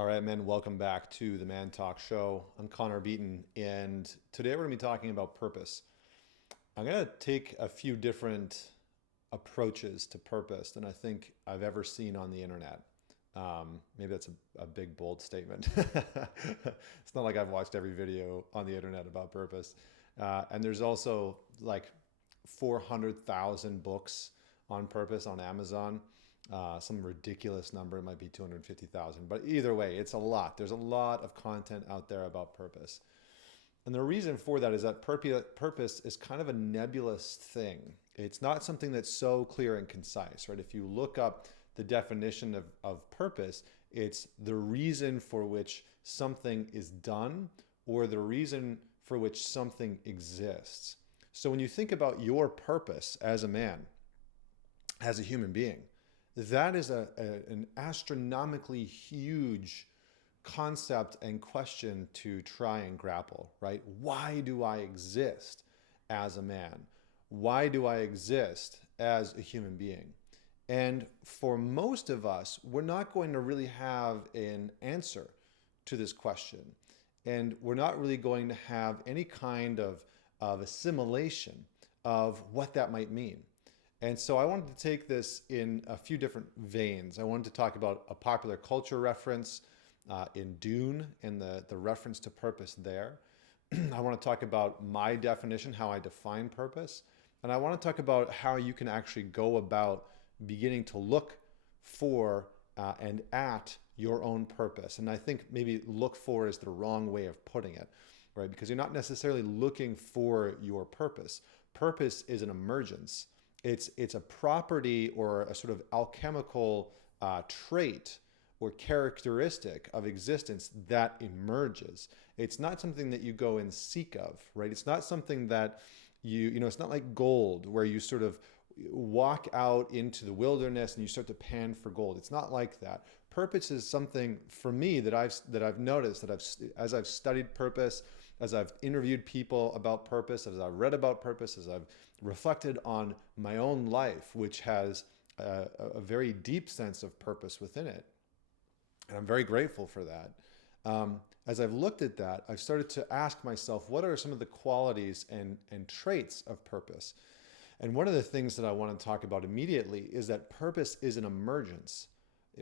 All right, men, welcome back to the ManTalks show. I'm Connor Beaton, and today we're going to be talking about purpose. I'm going to take a few different approaches to purpose than I think I've ever seen on the internet. Maybe that's a big, bold statement. It's not like I've watched every video on the internet about purpose. And there's also like 400,000 books on purpose on Amazon. Some ridiculous number, it might be 250,000, but either way, it's a lot. There's a lot of content out there about purpose. And the reason for that is that purpose is kind of a nebulous thing. It's not something that's so clear and concise, right? If you look up the definition of purpose, it's the reason for which something is done or the reason for which something exists. So when you think about your purpose as a man, as a human being, that is an astronomically huge concept and question to try and grapple, right? Why do I exist as a man? Why do I exist as a human being? And for most of us, we're not going to really have an answer to this question. And we're not really going to have any kind of assimilation of what that might mean. And so I wanted to take this in a few different veins. I wanted to talk about a popular culture reference in Dune and the reference to purpose there. I want to talk about my definition, how I define purpose. And I want to talk about how you can actually go about beginning to look for and at your own purpose. And I think maybe look for is the wrong way of putting it, right? Because you're not necessarily looking for your purpose. Purpose is an emergence. It's a property or a sort of alchemical trait or characteristic of existence that emerges. It's not something that you go and seek of, right? It's not something that it's not like gold where you sort of walk out into the wilderness and you start to pan for gold. It's not like that. Purpose is something for me that I've noticed as I've studied purpose, as I've interviewed people about purpose, as I've read about purpose, as I've reflected on my own life, which has a very deep sense of purpose within it. And I'm very grateful for that. As I've looked at that, I've started to ask myself, what are some of the qualities and traits of purpose? And one of the things that I want to talk about immediately is that purpose is an emergence.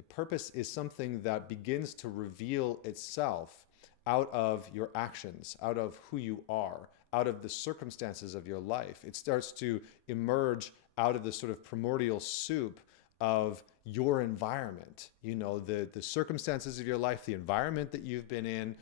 Purpose is something that begins to reveal itself out of your actions, out of who you are, out of the circumstances of your life. It starts to emerge out of the sort of primordial soup of your environment, the circumstances of your life, the environment that you've been in,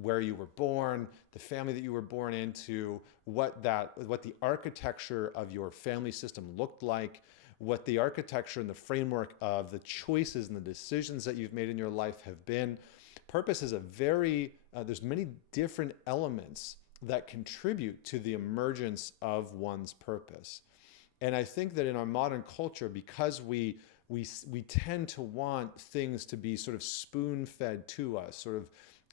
where you were born, the family that you were born into, what the architecture of your family system looked like, what the architecture and the framework of the choices and the decisions that you've made in your life have been. Purpose is there's many different elements that contribute to the emergence of one's purpose. And I think that in our modern culture, because we tend to want things to be sort of spoon-fed to us, sort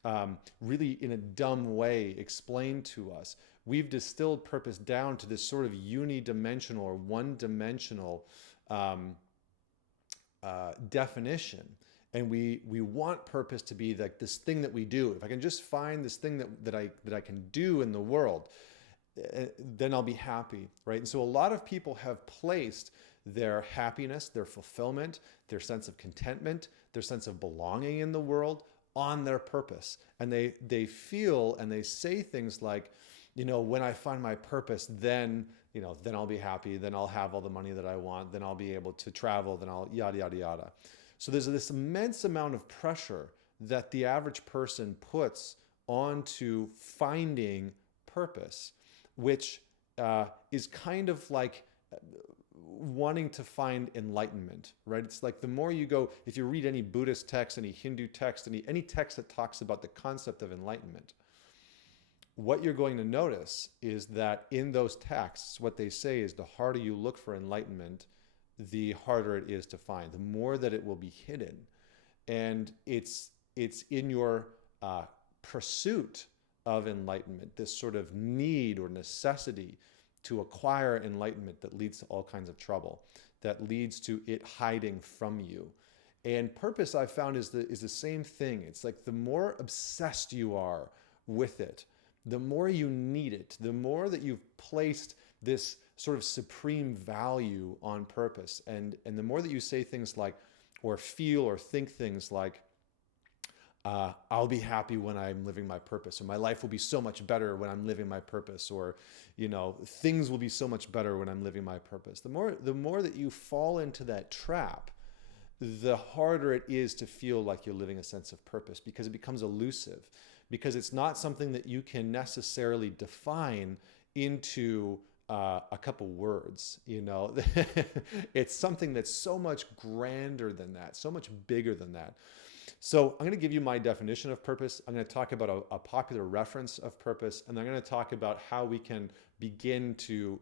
of really in a dumb way explained to us, we've distilled purpose down to this sort of unidimensional or one-dimensional definition. And we want purpose to be like this thing that we do. If I can just find this thing that I can do in the world, then I'll be happy, right? And so a lot of people have placed their happiness, their fulfillment, their sense of contentment, their sense of belonging in the world on their purpose. And they feel and they say things like, when I find my purpose, then I'll be happy, then I'll have all the money that I want, then I'll be able to travel, then I'll yada, yada, yada. So there's this immense amount of pressure that the average person puts onto finding purpose, which is kind of like wanting to find enlightenment, right? It's like the more you go, if you read any Buddhist text, any Hindu text, any text that talks about the concept of enlightenment, what you're going to notice is that in those texts, what they say is the harder you look for enlightenment, the harder it is to find, the more that it will be hidden. And it's in your pursuit of enlightenment, this sort of need or necessity to acquire enlightenment that leads to all kinds of trouble, that leads to it hiding from you. And purpose, I've found, is the same thing. It's like the more obsessed you are with it, the more you need it, the more that you've placed this sort of supreme value on purpose. And the more that you say things like, or feel or think things like, I'll be happy when I'm living my purpose, or my life will be so much better when I'm living my purpose, or things will be so much better when I'm living my purpose. The more that you fall into that trap, the harder it is to feel like you're living a sense of purpose, because it becomes elusive, because it's not something that you can necessarily define into a couple words. It's something that's so much grander than that, so much bigger than that. So I'm going to give you my definition of purpose. I'm going to talk about a popular reference of purpose, and I'm going to talk about how we can begin to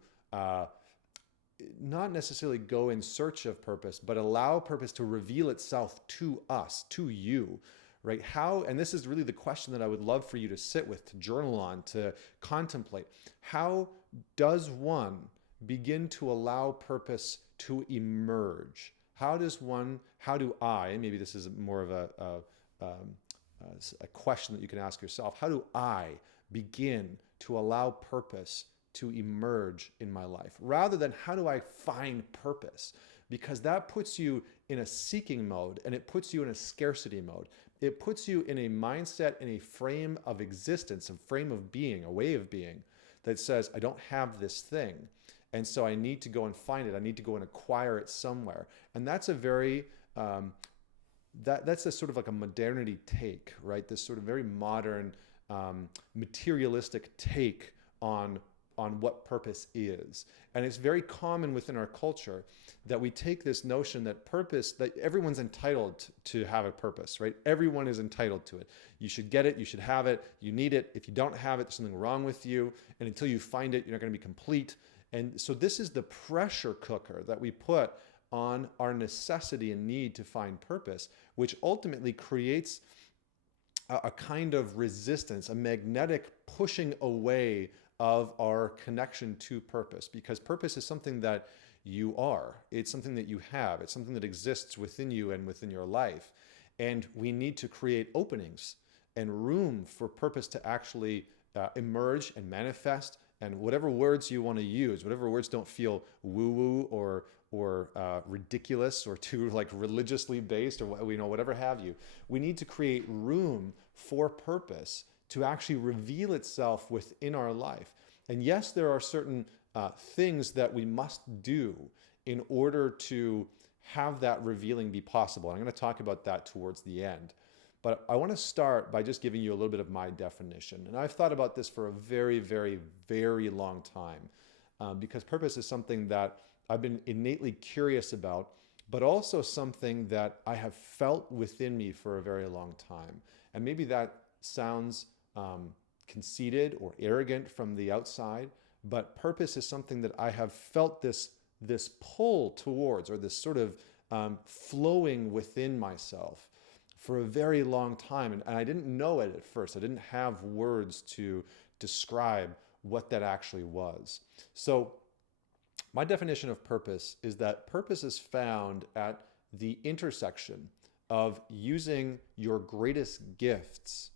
not necessarily go in search of purpose, but allow purpose to reveal itself to us, to you, right? How, and this is really the question that I would love for you to sit with, to journal on, to contemplate. How does one begin to allow purpose to emerge? How do I, maybe this is more of a question that you can ask yourself, how do I begin to allow purpose to emerge in my life, rather than how do I find purpose? Because that puts you in a seeking mode, and it puts you in a scarcity mode. It puts you in a mindset, in a frame of existence, a frame of being, a way of being that says, I don't have this thing, and so I need to go and find it. I need to go and acquire it somewhere. And that's a very, that's a sort of like a modernity take, right? This sort of very modern, materialistic take on what purpose is. And it's very common within our culture that we take this notion that purpose, that everyone's entitled to have a purpose, right? Everyone is entitled to it. You should get it, you should have it, you need it. If you don't have it, there's something wrong with you. And until you find it, you're not going to be complete. And so this is the pressure cooker that we put on our necessity and need to find purpose, which ultimately creates a kind of resistance, a magnetic pushing away of our connection to purpose, because purpose is something that you are. It's something that you have. It's something that exists within you and within your life. And we need to create openings and room for purpose to actually emerge and manifest. And whatever words you want to use, whatever words don't feel woo-woo or ridiculous or too like religiously based, or whatever have you, we need to create room for purpose to actually reveal itself within our life. And yes, there are certain things that we must do in order to have that revealing be possible. I'm going to talk about that towards the end. But I want to start by just giving you a little bit of my definition. And I've thought about this for a very, very, very long time, because purpose is something that I've been innately curious about, but also something that I have felt within me for a very long time. And maybe that sounds conceited or arrogant from the outside, but purpose is something that I have felt this pull towards, or this sort of flowing within myself for a very long time. And I didn't know it at first. I didn't have words to describe what that actually was. So my definition of purpose is that purpose is found at the intersection of using your greatest gifts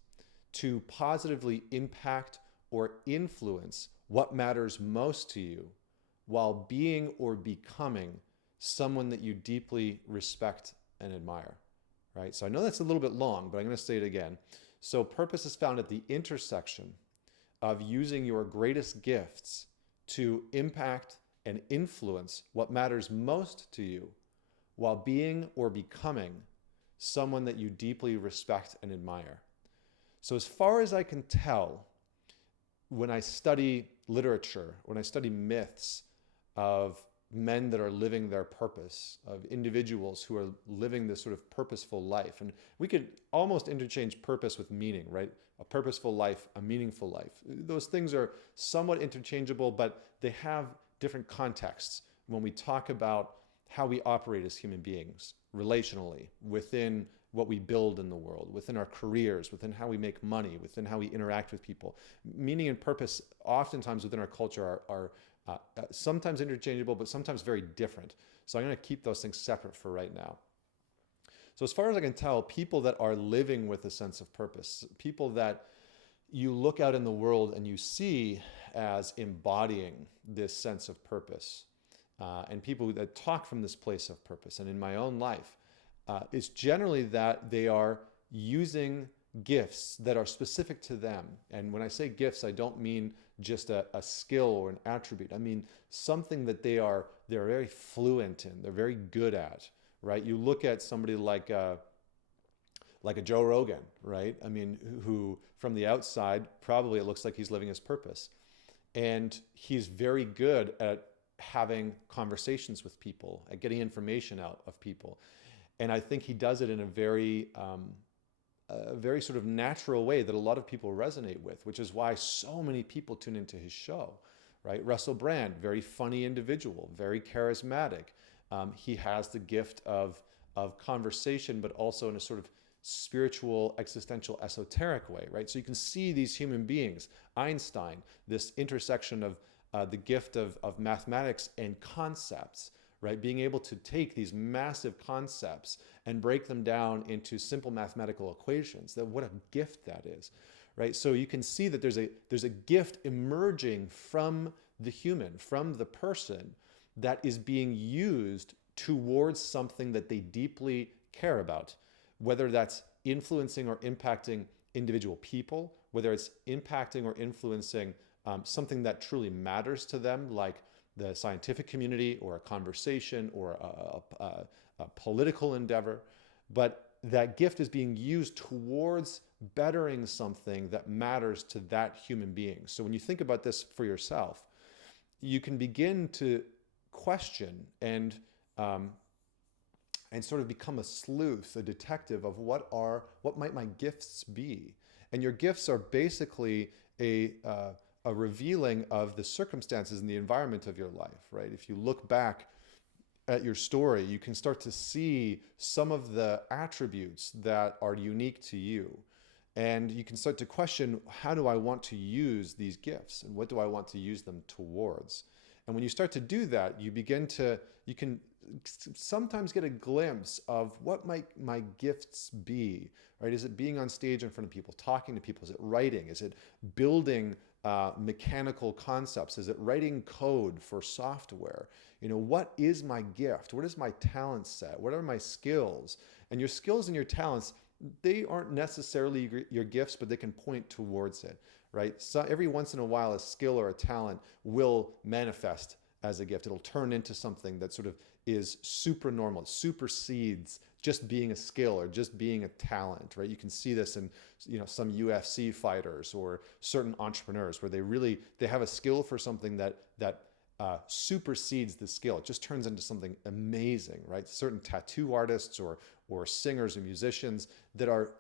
to positively impact or influence what matters most to you, while being or becoming someone that you deeply respect and admire, right? So I know that's a little bit long, but I'm going to say it again. So purpose is found at the intersection of using your greatest gifts to impact and influence what matters most to you, while being or becoming someone that you deeply respect and admire. So as far as I can tell, when I study literature, when I study myths of men that are living their purpose, of individuals who are living this sort of purposeful life, and we could almost interchange purpose with meaning, right? A purposeful life, a meaningful life. Those things are somewhat interchangeable, but they have different contexts when we talk about how we operate as human beings, relationally, within what we build in the world, within our careers, within how we make money, within how we interact with people. Meaning and purpose, oftentimes within our culture, are sometimes interchangeable, but sometimes very different. So I'm going to keep those things separate for right now. So as far as I can tell, people that are living with a sense of purpose, people that you look out in the world and you see as embodying this sense of purpose, and people that talk from this place of purpose, and in my own life, it's generally that they are using gifts that are specific to them. And when I say gifts, I don't mean just a skill or an attribute. I mean something that they're very fluent in, they're very good at, right? You look at somebody like a Joe Rogan, right? I mean, who from the outside, probably it looks like he's living his purpose. And he's very good at having conversations with people, at getting information out of people. And I think he does it in a very sort of natural way that a lot of people resonate with, which is why so many people tune into his show, right? Russell Brand, very funny individual, very charismatic. He has the gift of conversation, but also in a sort of spiritual, existential, esoteric way, right? So you can see these human beings, Einstein, this intersection of the gift of mathematics and concepts, right? Being able to take these massive concepts and break them down into simple mathematical equations. That what a gift that is, right? So you can see that there's a gift emerging from the human, from the person, that is being used towards something that they deeply care about, whether that's influencing or impacting individual people, whether it's impacting or influencing something that truly matters to them, like the scientific community or a conversation or a political endeavor. But that gift is being used towards bettering something that matters to that human being. So when you think about this for yourself, you can begin to question and sort of become a sleuth, a detective of what might my gifts be. And your gifts are basically a revealing of the circumstances and the environment of your life, right? If you look back at your story, you can start to see some of the attributes that are unique to you. And you can start to question, how do I want to use these gifts? And what do I want to use them towards? And when you start to do that, you can sometimes get a glimpse of what might my gifts be, right? Is it being on stage in front of people, talking to people? Is it writing? Is it building mechanical concepts? Is it writing code for software? What is my gift? What is my talent set? What are my skills? And your skills and your talents, they aren't necessarily your gifts, but they can point towards it, right? So every once in a while, a skill or a talent will manifest as a gift. It'll turn into something that sort of is supernormal, supersedes just being a skill or just being a talent, right? You can see this in some UFC fighters or certain entrepreneurs where they have a skill for something that supersedes the skill. It just turns into something amazing, right? Certain tattoo artists or singers or musicians that are,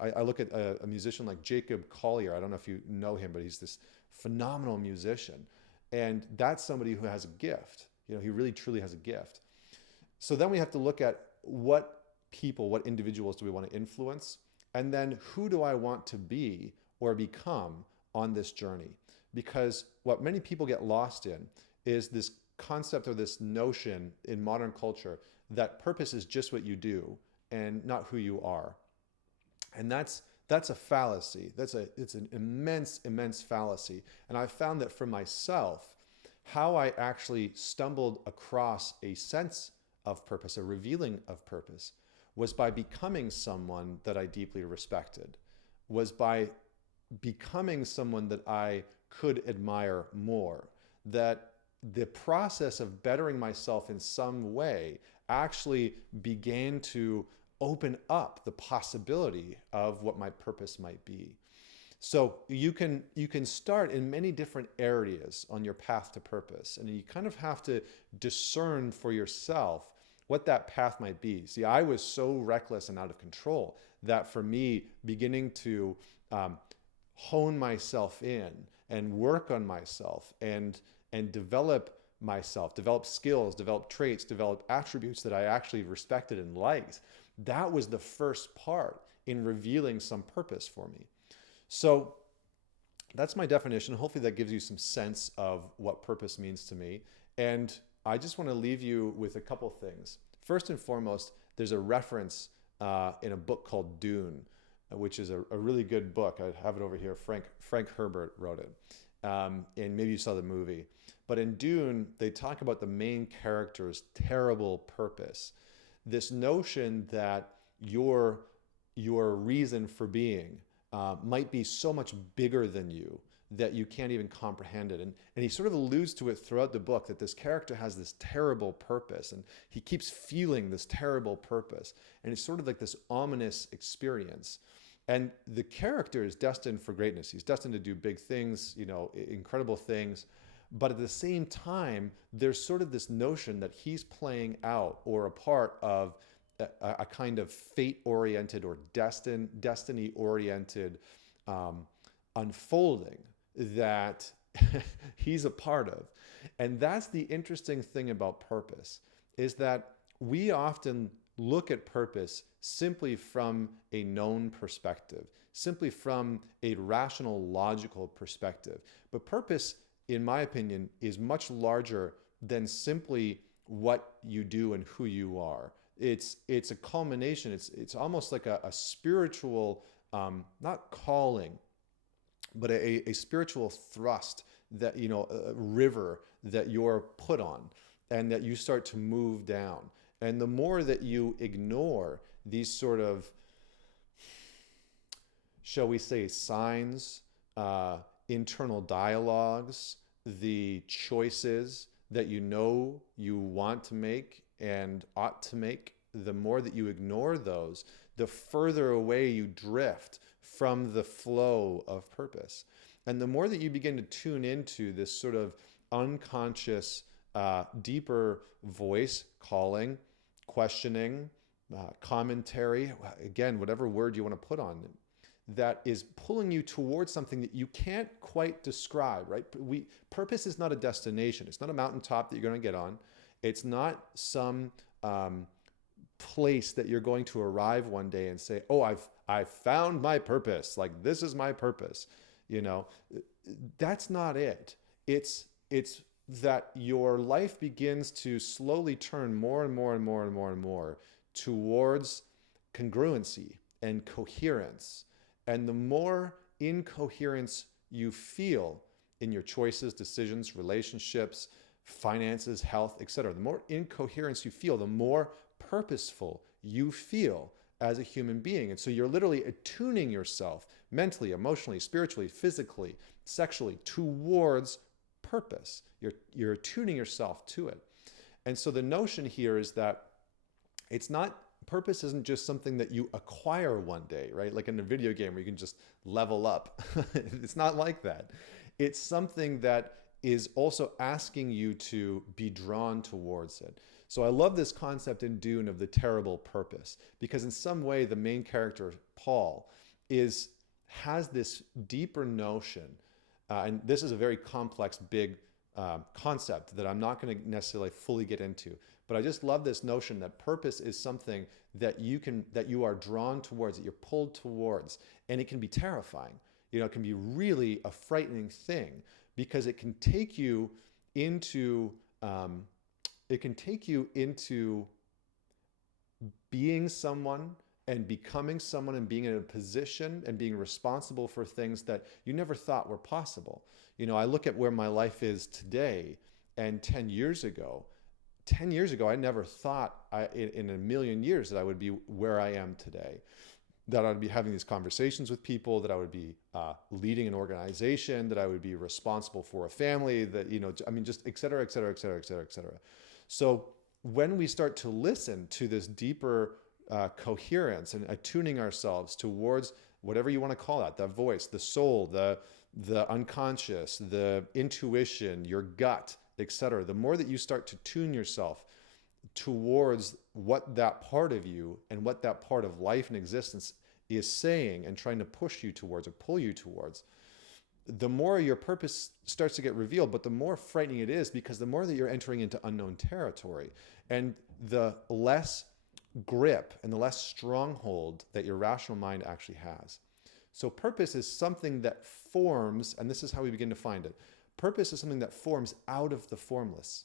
I look at a musician like Jacob Collier. I don't know if you know him, but he's this phenomenal musician. And that's somebody who has a gift. He really truly has a gift. So then we have to look at what individuals do we want to influence? And then who do I want to be or become on this journey? Because what many people get lost in is this concept or this notion in modern culture that purpose is just what you do and not who you are. And that's a fallacy. It's an immense fallacy. And I've found that for myself, how I actually stumbled across a sense of purpose, a revealing of purpose, was by becoming someone that I deeply respected, was by becoming someone that I could admire more, that the process of bettering myself in some way actually began to open up the possibility of what my purpose might be. So you can start in many different areas on your path to purpose, and you kind of have to discern for yourself what that path might be. See, I was so reckless and out of control that for me, beginning to hone myself in and work on myself and develop myself, develop skills, develop traits, develop attributes that I actually respected and liked, that was the first part in revealing some purpose for me. So that's my definition. Hopefully that gives you some sense of what purpose means to me. And I just want to leave you with a couple things. First and foremost, there's a reference in a book called Dune, which is a really good book. I have it over here. Frank Herbert wrote it, and maybe you saw the movie. But in Dune, they talk about the main character's terrible purpose. This notion that your your reason for being might be so much bigger than you that you can't even comprehend it. And he sort of alludes to it throughout the book that this character has this terrible purpose and he keeps feeling this terrible purpose. And it's sort of like this ominous experience. And the character is destined for greatness. He's destined to do big things, you know, incredible things. But at the same time, there's sort of this notion that he's playing out or a part of a kind of fate-oriented or destiny-oriented unfolding that he's a part of. And that's the interesting thing about purpose, is that we often look at purpose simply from a known perspective, simply from a rational, logical perspective. But purpose, in my opinion, is much larger than simply what you do and who you are. It's a culmination. It's almost like a spiritual, not calling, but a spiritual thrust that, you know, a river that you're put on and that you start to move down. And the more that you ignore these sort of, shall we say, signs, internal dialogues, the choices that you know you want to make and ought to make, the more that you ignore those, the further away you drift from the flow of purpose. And the more that you begin to tune into this sort of unconscious, deeper voice calling, questioning, commentary, again, whatever word you want to put on it, that is pulling you towards something that you can't quite describe, right? Purpose is not a destination. It's not a mountaintop that you're going to get on. It's not some place that you're going to arrive one day and say, oh, I've found my purpose. Like, this is my purpose. You know, that's not it. It's that your life begins to slowly turn more and more and more and more and more towards congruency and coherence. And the more incoherence you feel in your choices, decisions, relationships, finances, health, etc., the more incoherence you feel, the more purposeful you feel as a human being. And so you're literally attuning yourself mentally, emotionally, spiritually, physically, sexually towards purpose. You're attuning yourself to it. And so the notion here is that purpose isn't just something that you acquire one day, right? Like in a video game where you can just level up. It's not like that. It's something that is also asking you to be drawn towards it. So I love this concept in Dune of the terrible purpose, because in some way the main character, Paul, has this deeper notion, and this is a very complex, big concept that I'm not going to necessarily fully get into, but I just love this notion that purpose is something that you are drawn towards, that you're pulled towards, and it can be terrifying. You know, it can be really a frightening thing, because it can take you into being someone and becoming someone and being in a position and being responsible for things that you never thought were possible. You know, I look at where my life is today, and 10 years ago, I never thought in a million years that I would be where I am today, that I'd be having these conversations with people, that I would be leading an organization, that I would be responsible for a family, that, you know, I mean, just et cetera, et cetera, et cetera, et cetera, et cetera. So when we start to listen to this deeper coherence and attuning ourselves towards whatever you want to call that voice, the soul, the unconscious, the intuition, your gut, etc., the more that you start to tune yourself towards what that part of you and what that part of life and existence is saying and trying to push you towards or pull you towards, the more your purpose starts to get revealed, but the more frightening it is, because the more that you're entering into unknown territory, and the less grip and the less stronghold that your rational mind actually has. So purpose is something that forms, and this is how we begin to find it. Purpose is something that forms out of the formless.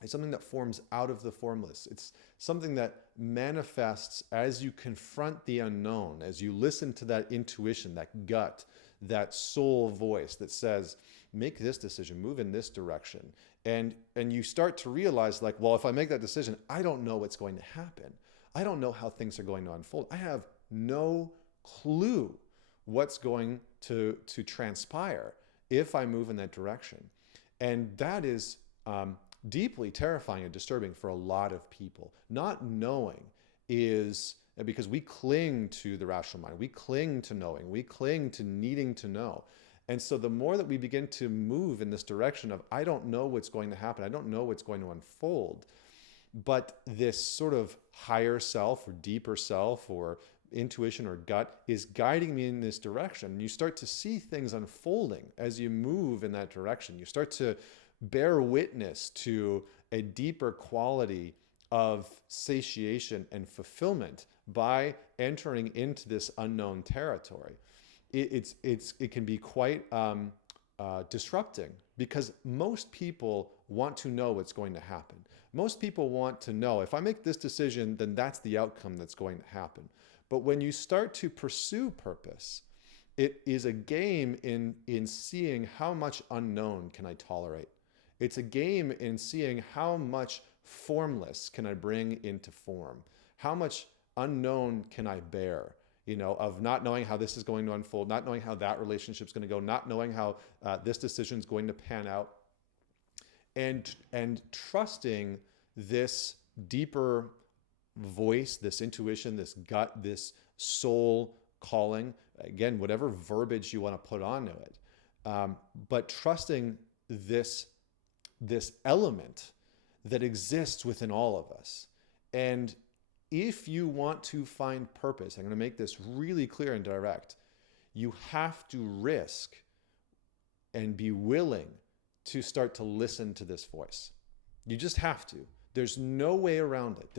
It's something that forms out of the formless. It's something that manifests as you confront the unknown, as you listen to that intuition, that gut, that soul voice that says, make this decision, move in this direction. And you start to realize, like, well, if I make that decision, I don't know what's going to happen. I don't know how things are going to unfold. I have no clue what's going to transpire if I move in that direction. And that is deeply terrifying and disturbing for a lot of people. Not knowing is because we cling to the rational mind. We cling to knowing. We cling to needing to know. And so the more that we begin to move in this direction of, I don't know what's going to happen, I don't know what's going to unfold, but this sort of higher self or deeper self or intuition or gut is guiding me in this direction. You start to see things unfolding as you move in that direction. You start to bear witness to a deeper quality of satiation and fulfillment by entering into this unknown territory. It can be quite disrupting, because most people want to know what's going to happen. Most people want to know, if I make this decision, then that's the outcome that's going to happen. But when you start to pursue purpose, it is a game in seeing how much unknown can I tolerate. It's a game in seeing how much formless can I bring into form. How much unknown can I bear? Of not knowing how this is going to unfold, not knowing how that relationship's going to go, not knowing how this decision is going to pan out, and trusting this deeper voice, this intuition, this gut, this soul calling, again, whatever verbiage you want to put onto it, but trusting this element that exists within all of us. And if you want to find purpose, I'm going to make this really clear and direct, you have to risk and be willing to start to listen to this voice. You just have to. There's no way around it.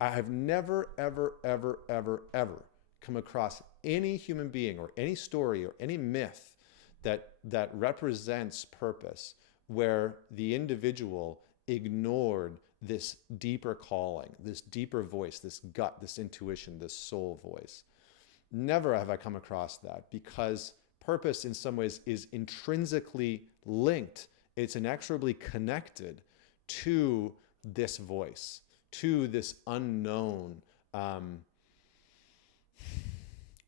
I have never, ever, ever, ever, ever come across any human being or any story or any myth that represents purpose where the individual ignored this deeper calling, this deeper voice, this gut, this intuition, this soul voice. Never have I come across that, because purpose in some ways is intrinsically linked. It's inexorably connected to this voice, to this unknown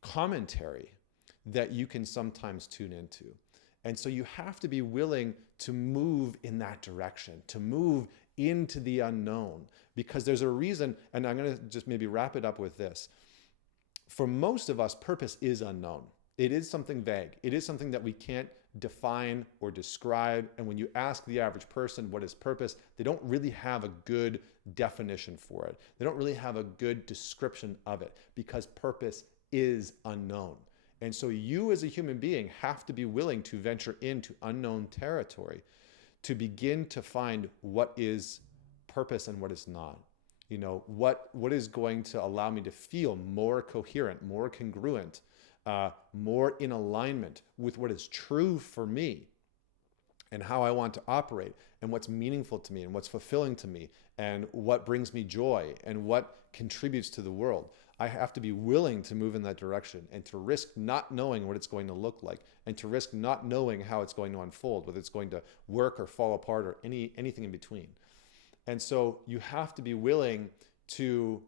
commentary that you can sometimes tune into. And so you have to be willing to move in that direction, to move into the unknown, because there's a reason, and I'm going to just maybe wrap it up with this. For most of us, purpose is unknown. It is something vague. It is something that we can't define or describe. And when you ask the average person what is purpose, they don't really have a good definition for it. They don't really have a good description of it, because purpose is unknown. And so you as a human being have to be willing to venture into unknown territory to begin to find what is purpose and what is not. What is going to allow me to feel more coherent, more congruent, more in alignment with what is true for me and how I want to operate, and what's meaningful to me and what's fulfilling to me and what brings me joy and what contributes to the world. I have to be willing to move in that direction and to risk not knowing what it's going to look like, and to risk not knowing how it's going to unfold, whether it's going to work or fall apart or anything in between. And so you have to be willing to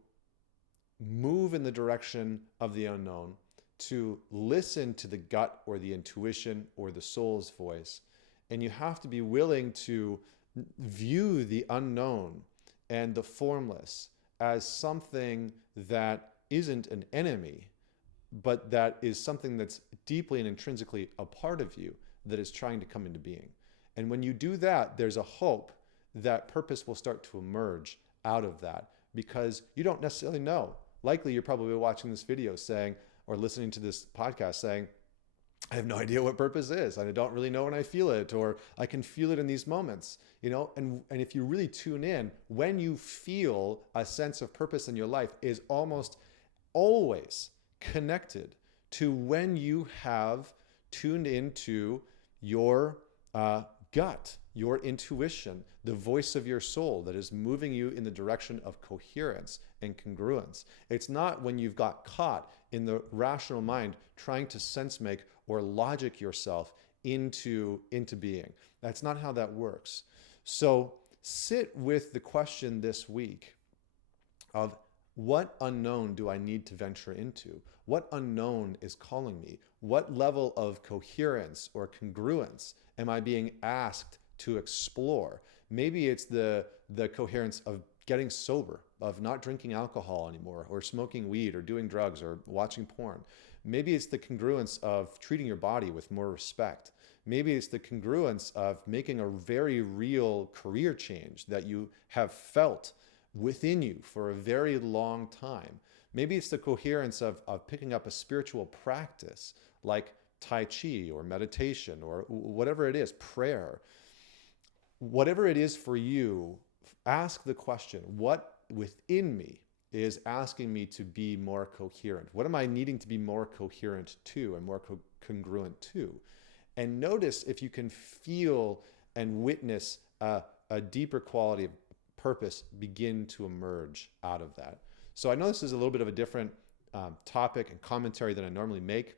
move in the direction of the unknown, to listen to the gut or the intuition or the soul's voice. And you have to be willing to view the unknown and the formless as something that isn't an enemy, but that is something that's deeply and intrinsically a part of you that is trying to come into being. And when you do that, there's a hope that purpose will start to emerge out of that, because you don't necessarily know. Likely you're probably watching this video saying, or listening to this podcast saying, I have no idea what purpose is. I don't really know when I feel it, or I can feel it in these moments, and if you really tune in, when you feel a sense of purpose in your life is almost always connected to when you have tuned into your gut, your intuition, the voice of your soul that is moving you in the direction of coherence and congruence. It's not when you've got caught in the rational mind trying to sense make or logic yourself into being. That's not how that works. So sit with the question this week of, what unknown do I need to venture into? What unknown is calling me? What level of coherence or congruence am I being asked to explore? Maybe it's the coherence of getting sober, of not drinking alcohol anymore, or smoking weed, or doing drugs, or watching porn. Maybe it's the congruence of treating your body with more respect. Maybe it's the congruence of making a very real career change that you have felt within you for a very long time. Maybe it's the coherence of picking up a spiritual practice like Tai Chi or meditation or whatever it is, prayer. Whatever it is for you, ask the question, what within me is asking me to be more coherent? What am I needing to be more coherent to and more congruent to? And notice if you can feel and witness a deeper quality of purpose begin to emerge out of that. So I know this is a little bit of a different topic and commentary than I normally make.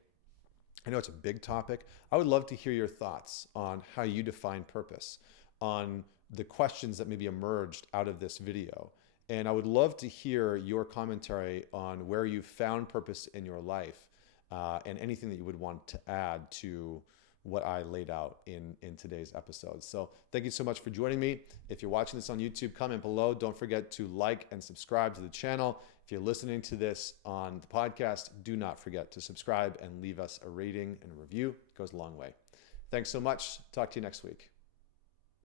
I know it's a big topic. I would love to hear your thoughts on how you define purpose, on the questions that maybe emerged out of this video. And I would love to hear your commentary on where you found purpose in your life and anything that you would want to add to what I laid out in today's episode. So thank you so much for joining me. If you're watching this on YouTube, comment below. Don't forget to like and subscribe to the channel. If you're listening to this on the podcast, do not forget to subscribe and leave us a rating and a review. It goes a long way. Thanks so much. Talk to you next week.